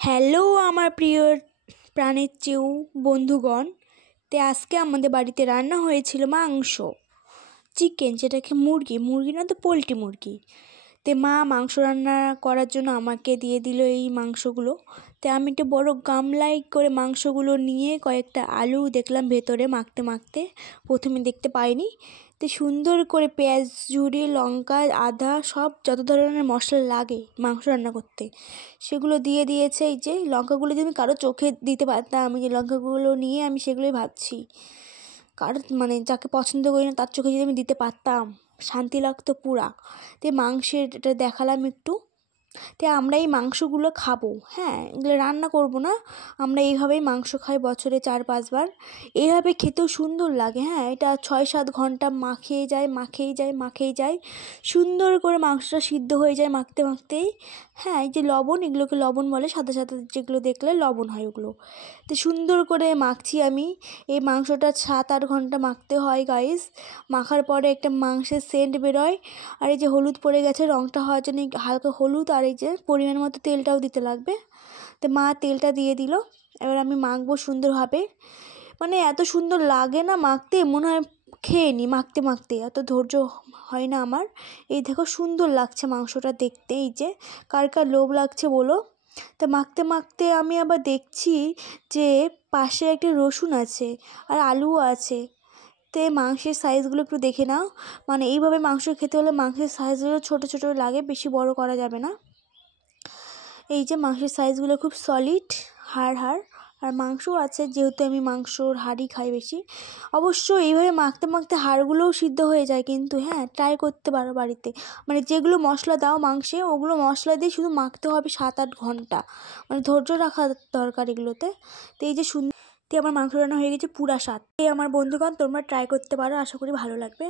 Hello আমার প্রিয় প্রাণের চেয়েও বন্ধুগণ। আজকে আমাদের বাড়িতে রান্না হয়েছিল মাংস, চিকেন, যেটাকে মুরগি না তো পোলট্রি মুরগি। মা মাংস রান্না করার জন্য আমাকে দিয়ে দিল এই মাংসগুলো। আমি একটা বড় গামলায় করে মাংসগুলো নিয়ে কয়েকটা আলু দেখলাম ভেতরে মাখতে মাখতে, প্রথমে দেখতে পাইনি। সুন্দর করে পেঁয়াজ, জুড়ি, লঙ্কা, আদা, সব যত ধরনের মশলা লাগে মাংস রান্না করতে সেগুলো দিয়ে দিয়েছে। এই যে লঙ্কাগুলো যদি আমি কারো চোখে দিতে পারতাম, আমি যে লঙ্কাগুলো নিয়ে আমি সেগুলোই ভাবছি, কারো মানে যাকে পছন্দ করি না তার চোখে যদি আমি দিতে পারতাম শান্তি লাগতো পুরা। মাংসের এটা দেখালাম একটু। আমরা এই মাংসগুলো খাবো, হ্যাঁ, এগুলো রান্না করব না, আমরা এইভাবেই মাংস খাই বছরে 4-5 বার। এইভাবে খেতেও সুন্দর লাগে, হ্যাঁ। এটা 6-7 ঘন্টা মাখেই যায়, সুন্দর করে মাংসটা সিদ্ধ হয়ে যায় মাখতে মাখতেই। হ্যাঁ, এই যে লবণ, এগুলোকে লবণ বলে, সাদা সাদা যেগুলো দেখলে লবণ হয় ওগুলো। সুন্দর করে মাখছি আমি। এই মাংসটা 7-8 ঘন্টা মাখতে হয় গাইস। মাখার পরে একটা মাংসের সেন্ট বেরোয়। আর এই যে হলুদ পড়ে গেছে, রঙটা হওয়ার জন্য হালকা হলুদ, আর এই যে পরিমাণ মতো তেলটাও দিতে লাগবে। মা তেলটা দিয়ে দিল। এবার আমি মাখবো সুন্দরভাবে। মানে এত সুন্দর লাগে না মাখতে, মনে হয় খেয়ে নি মাখতে মাখতে, এত ধৈর্য হয় না আমার। এই দেখো সুন্দর লাগছে মাংসটা দেখতে। এই যে কার কার লোভ লাগছে বলো। মাখতে মাখতে আমি আবার দেখছি যে পাশে একটা রসুন আছে আর আলুও আছে। মাংসের সাইজগুলো একটু দেখে নাও। মানে এইভাবে মাংস খেতে হলে মাংসের সাইজগুলো ছোট ছোট লাগে, বেশি বড় করা যাবে না। এই যে মাংসের সাইজগুলো খুব সলিড, হাড় আর মাংসও আছে, যেহেতু আমি মাংসর হাড়ই খাই বেশি। অবশ্য এইভাবে মাখতে মাখতে হাড়গুলোও সিদ্ধ হয়ে যায়, কিন্তু হ্যাঁ, ট্রাই করতে পারো বাড়িতে। মানে যেগুলো মশলা দাও মাংসে, ওগুলো মশলা দিয়ে শুধু মাখতে হবে 7-8 ঘন্টা। মানে ধৈর্য রাখা দরকার এগুলোতে। এই যে সুন্দর আমার মাংস রান্না হয়ে গেছে পুরা স্বাদ। আমার বন্ধুগণ, তোমরা ট্রাই করতে পারো, আশা করি ভালো লাগবে।